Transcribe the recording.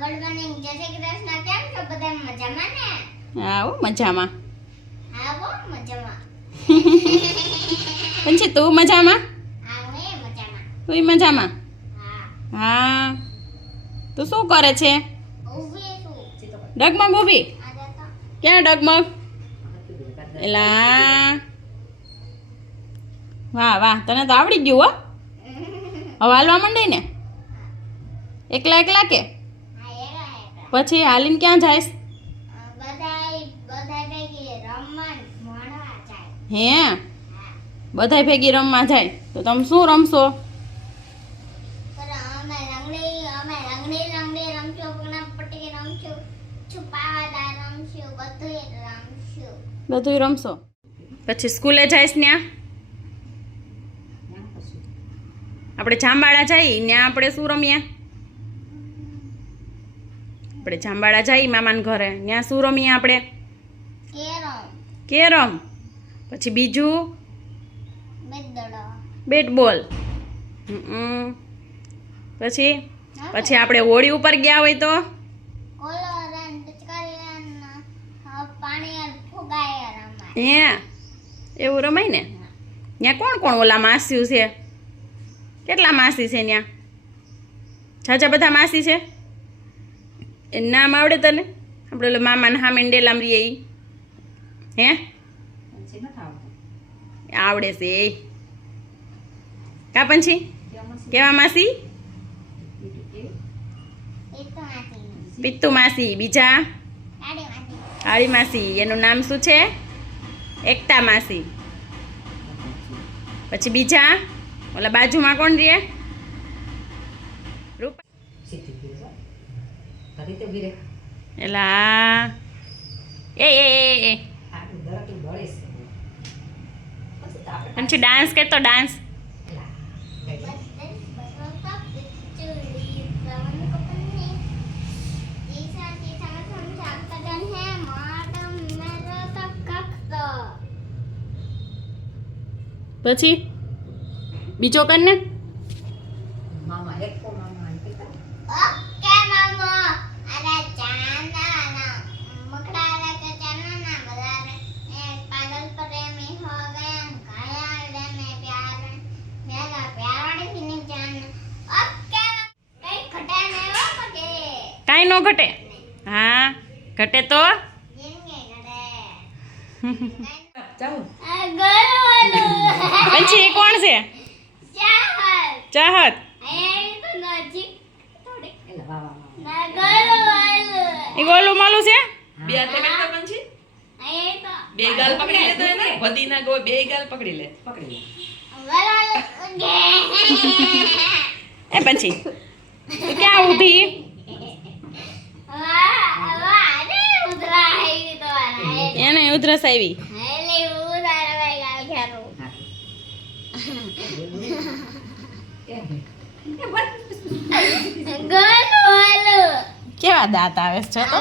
Good morning, જય શ્રી કૃષ્ણ. કેમ છો બધા? મજામાં ને? હા હો મજામાં. હા બહુ મજામાં. પછી તું મજામાં? હા હું એ મજામાં. તું મજામાં? હા હા. તું શું કરે છે? ઊભી છું. ડગમગ ઊભી? આજે તો ક્યાં ડગમગ? એલા વાહ વાહ, તને તો આવડી ગયું હો. હવે હાલવા માંડી ને? એકલા એકલા કે હા એરા પછી હાલીને ક્યાં જાઈશ? બધા ભેગી રમણ ભણવા જાય. હે હા બધાય ભેગી રમવા જાય તો તમે શું રમશો? પર અમે રંગડી રમશું, પટ્ટી રમશું, છુપાવાદા રમશું, બધું રમશું. બધુંય રમશો. પછી સ્કૂલે જઈશ ત્યાં? આપણે જાંબાળા જઈ ત્યાં આપણે શું રમીએ? આપણે જાંબાળા જઈ મામાના ઘરે ત્યાં શું રમીએ આપણે? Carrom, carrom. પછી બીજું બેદડો, બેટ બોલ. પછી પછી આપણે હોળી ઉપર ગયા હોય તો કોલો રન પિચકારી પાણી ફુગાય રમાય. હે એવું રમાય ને? ત્યાં કોણ કોણ ઓલા માસ્યું છે? કેટલા માસી છે ત્યાં? જાજા બધા માસી છે? એ નામ આવડે તને? આપણે ઓલા મામાના હામે ડેલામ રહીએ ઈ હે આવડે છે એ કા પંછી કેવા માસી? એ તો આતી પિત્તુ માસી. બીજા ગાડી માંથી કાળી માસી. એનું નામ શું છે? એકતા માસી. પછી બીજા ઓલા બાજુમાં કોણ રહે? રૂપા. એલા એ પછી ડાન્સ કરતો ડાન્સ. પછી બીજો કર ને. કાંઈ ન ઘટે. હા ઘટે તો પછી એ કોણ છે? ચાહત. એ ગોલું માલું છે? બે હાથ પકડી લે પંછી. બે ગાલ પકડી લે તો એને વધીના ગો બે ગાલ પકડી લે. એ પછી તું ક્યાં ઊભી? એને ઉધરસ આવી. કેવા દાંત આવે છે તો?